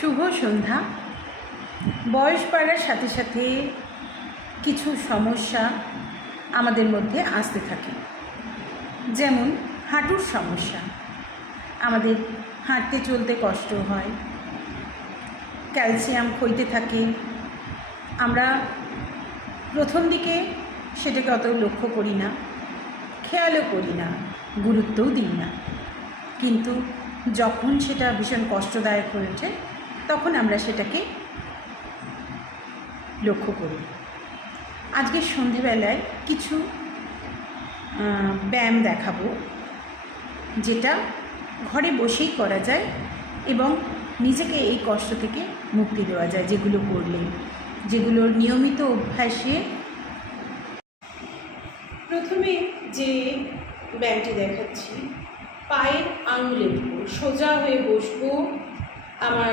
শুভ সন্ধ্যা। বয়স বাড়ার সাথে সাথে কিছু সমস্যা আমাদের মধ্যে আসতে থাকে, যেমন হাঁটুর সমস্যা। আমাদের হাঁটতে চলতে কষ্ট হয়, ক্যালসিয়াম ক্ষইতে থাকে। আমরা প্রথম দিকে সেটাকে অত লক্ষ্য করি না, খেয়ালও করি না, গুরুত্বও দিই না, কিন্তু যখন সেটা ভীষণ কষ্টদায়ক হয়ে ওঠে তখন আমরা সেটাকে লক্ষ্য করি। আজকে সন্ধেবেলায় কিছু ব্যায়াম দেখাবো, যেটা ঘরে বসেই করা যায় এবং নিজেকে এই কষ্ট থেকে মুক্তি দেওয়া যায়, যেগুলো করলে, যেগুলোর নিয়মিত অভ্যাসে। প্রথমে যে ব্যায়ামটি দেখাচ্ছি, পায়ের আঙুলের উপর সোজা হয়ে বসবো, আমার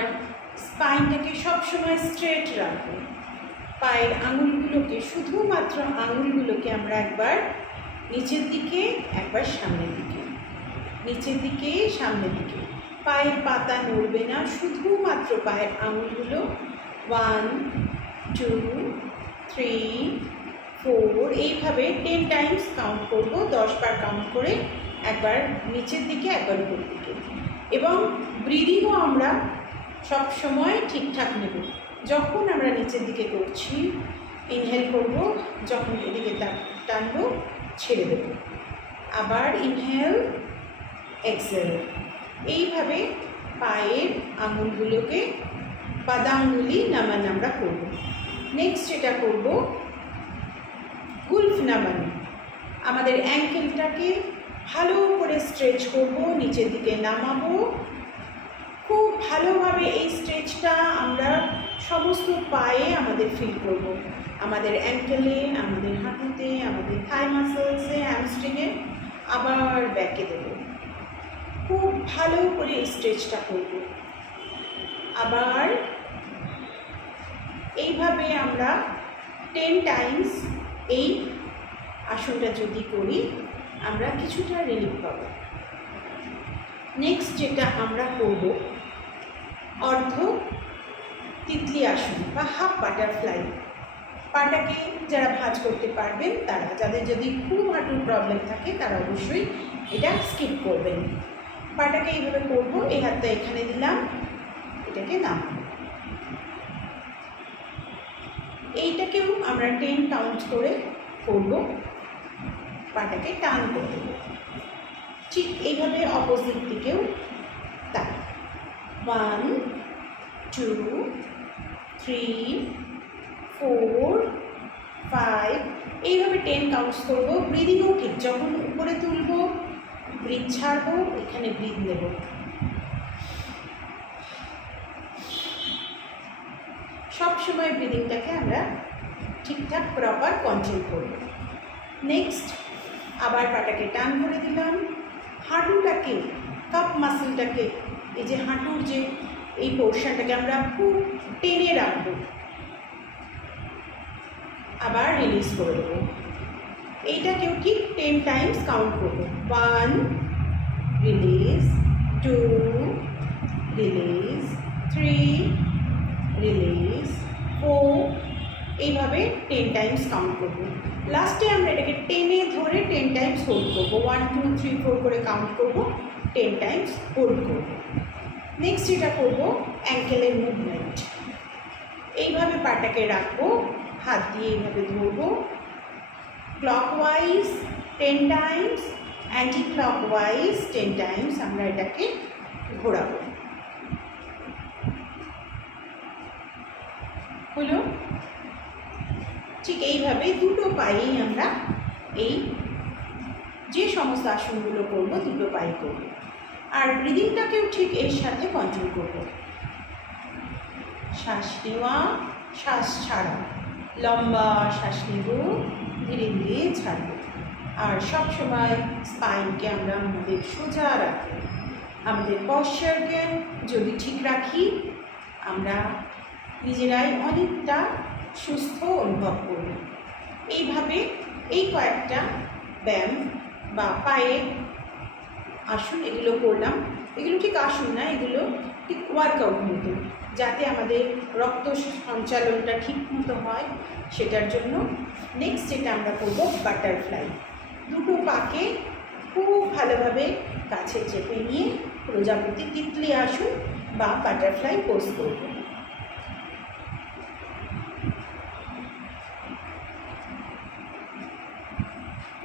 স্পাইনটাকে সবসময় স্ট্রেট রাখবো। পায়ের আঙুলগুলোকে, শুধুমাত্র আঙুলগুলোকে আমরা একবার নিচের দিকে, একবার সামনের দিকে, নিচের দিকে, সামনের দিকে। পায়ের পাতা নড়বে না, শুধুমাত্র পায়ের আঙুলগুলো 1 2 3 4 এইভাবে 10 টাইমস কাউন্ট করব। 10 বার কাউন্ট করে একবার নিচের দিকে, একবার উপরের দিকে। এবং ব্রিদিংও আমরা সব সময় ঠিকঠাক নেব। যখন আমরা নিচের দিকে করছি, ইনহেল করব, যখন এদিকে টানবো ছেড়ে দেব, আবার ইনহেল, এক্সহেল। এইভাবে পায়ের আঙুলগুলোকে, পাদাঙ্গুলি নামানো আমরা করব। নেক্সট যেটা করব, গুলফ নামানো। আমাদের অ্যাঙ্কেলটাকে ভালো করে স্ট্রেচ করব, নিচের দিকে নামাবো। খুব ভালোভাবে এই স্ট্রেচটা আমরা সমস্ত পায়ে আমাদের ফিল করব। আমাদের অ্যাঙ্কেলে, আমাদের হাঁটুতে, আমাদের থাই মাসলসে, হ্যামস্ট্রিংয়ে, আবার ব্যাকে দেব। খুব ভালো করে এই স্ট্রেচটা করব। আবার এইভাবে আমরা 10 টাইমস এই আসনটা যদি করি, আমরা কিছুটা রিলিফ পাবো। নেক্সট যেটা আমরা করব, অর্ধ তিতলি আসন বা হাফ বাটারফ্লাই। পাটাকে যারা ভাঁজ করতে পারবেন তারা, যাদের যদি খুব হাঁটুর প্রবলেম থাকে তারা অবশ্যই এটা স্কিপ করবেন। পাটাকে এইভাবে করব, এই হাতটা এখানে দিলাম, এটাকে নামাবো। এইটাকেও আমরা 10 কাউন্ট করে করব, পাটাকে টান করে দেবো। ঠিক এইভাবে অপোজিট দিকেও তাই 1 2 3 4 5 এইভাবে 10 কাউন্টস করবো। ব্রিদিংও ঠিক, যখন উপরে তুলবো ব্রিথ ছাড়বো, এখানে ব্রিথ নেব। সবসময় ব্রিদিংটাকে আমরা ঠিকঠাক প্রপার কন্ট্রোল করব। নেক্সট আবার পাটাকে টান করে দিলাম, হাঁটুটাকে, কাপ মাসেলটাকে, এই যে হাঁটুর যে এই পোর্শনটাকে আমরা খুব টেনে রাখবো, আবার রিলিজ করে দেবো। এইটাকেও ঠিক 10 টাইমস কাউন্ট করবো। 1 রিলিজ, 2 রিলিজ, 3 রিলিজ, 4 এইভাবে 10 টাইমস কাউন্ট করবো। লাস্টে আমরা এটাকে টেনে ধরে 10 টাইমস হোল্ড করবো। 1 2 3 4 করে কাউন্ট করবো, 10 টাইমস হোল্ড করবো। নেক্সট যেটা করবো, অ্যাঙ্কেলের মুভমেন্ট। এইভাবে পাটাকে রাখবো, হাত দিয়ে এইভাবে ধরবো, clockwise 10 Times, anti clockwise 10 Times আমরা এটাকে ঘোরাবো। হলো? ঠিক এইভাবে দুটো পায়েই আমরা এই যে সমস্ত আসনগুলো করবো, দুটো পায়ে করব। আর ব্রিদিংটাকেও ঠিক এর সাথে কন্ট্রোল করব। শ্বাস নেওয়া, শ্বাস ছাড়া, লম্বা শ্বাস নেব, ধীরে ধীরে ছাড়ব। আর সবসময় স্পাইনকে আমরা আমাদের সোজা রাখব। আমাদের পশ্চারকে যদি ঠিক রাখি, আমরা নিজেরাই অনেকটা সুস্থ অনুভব করব। এইভাবে এই কয়েকটা ব্যায়াম বা পায়ে আসন এগুলো করলাম। এগুলো ঠিক আসন না, এগুলো ঠিক ওয়ার্কআউট মতো, যাতে আমাদের রক্ত সঞ্চালনটা ঠিক মতো হয়। সেটার জন্য নেক্সট যেটা আমরা করবো বাটারফ্লাই। দুটো পাকে খুব ভালোভাবে কাছে চেপে নিয়ে প্রজাপতি, তিতলি আসন বা বাটারফ্লাই পোজ করব।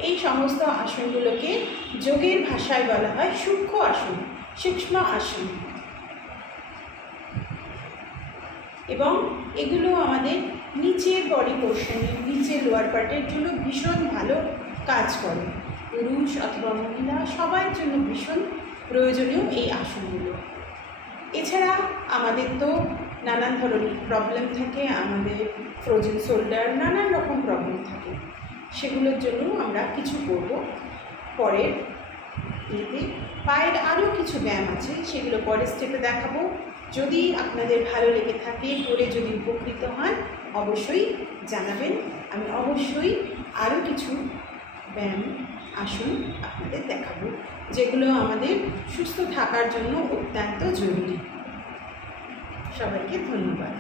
এই সমস্ত আসনগুলোকে যোগের ভাষায় বলা হয় সূক্ষ্ম আসন, সূক্ষ্ম আসন, এবং এগুলো আমাদের নিচের বডি পোর্শনের, নিচের লোয়ার পার্টের জন্য ভীষণ ভালো কাজ করে। পুরুষ অথবা মহিলা সবার জন্য ভীষণ প্রয়োজনীয় এই আসনগুলো। এছাড়া আমাদের তো নানান ধরনের প্রবলেম থাকে, আমাদের ফ্রোজেন শোল্ডার, নানান রকম প্রবলেম থাকে। সেগুলোর জন্য আমরা কিছু করব পরের ইয়েতে। পায়ের আরও কিছু ব্যায়াম আছে, সেগুলো পরের স্টেপে দেখাবো। যদি আপনাদের ভালো লেগে থাকে, করে যদি উপকৃত হন, অবশ্যই জানাবেন। আমি অবশ্যই আরও কিছু ব্যায়াম, আসন আপনাদের দেখাবো, যেগুলো আমাদের সুস্থ থাকার জন্য অত্যন্ত জরুরি। সবাইকে ধন্যবাদ।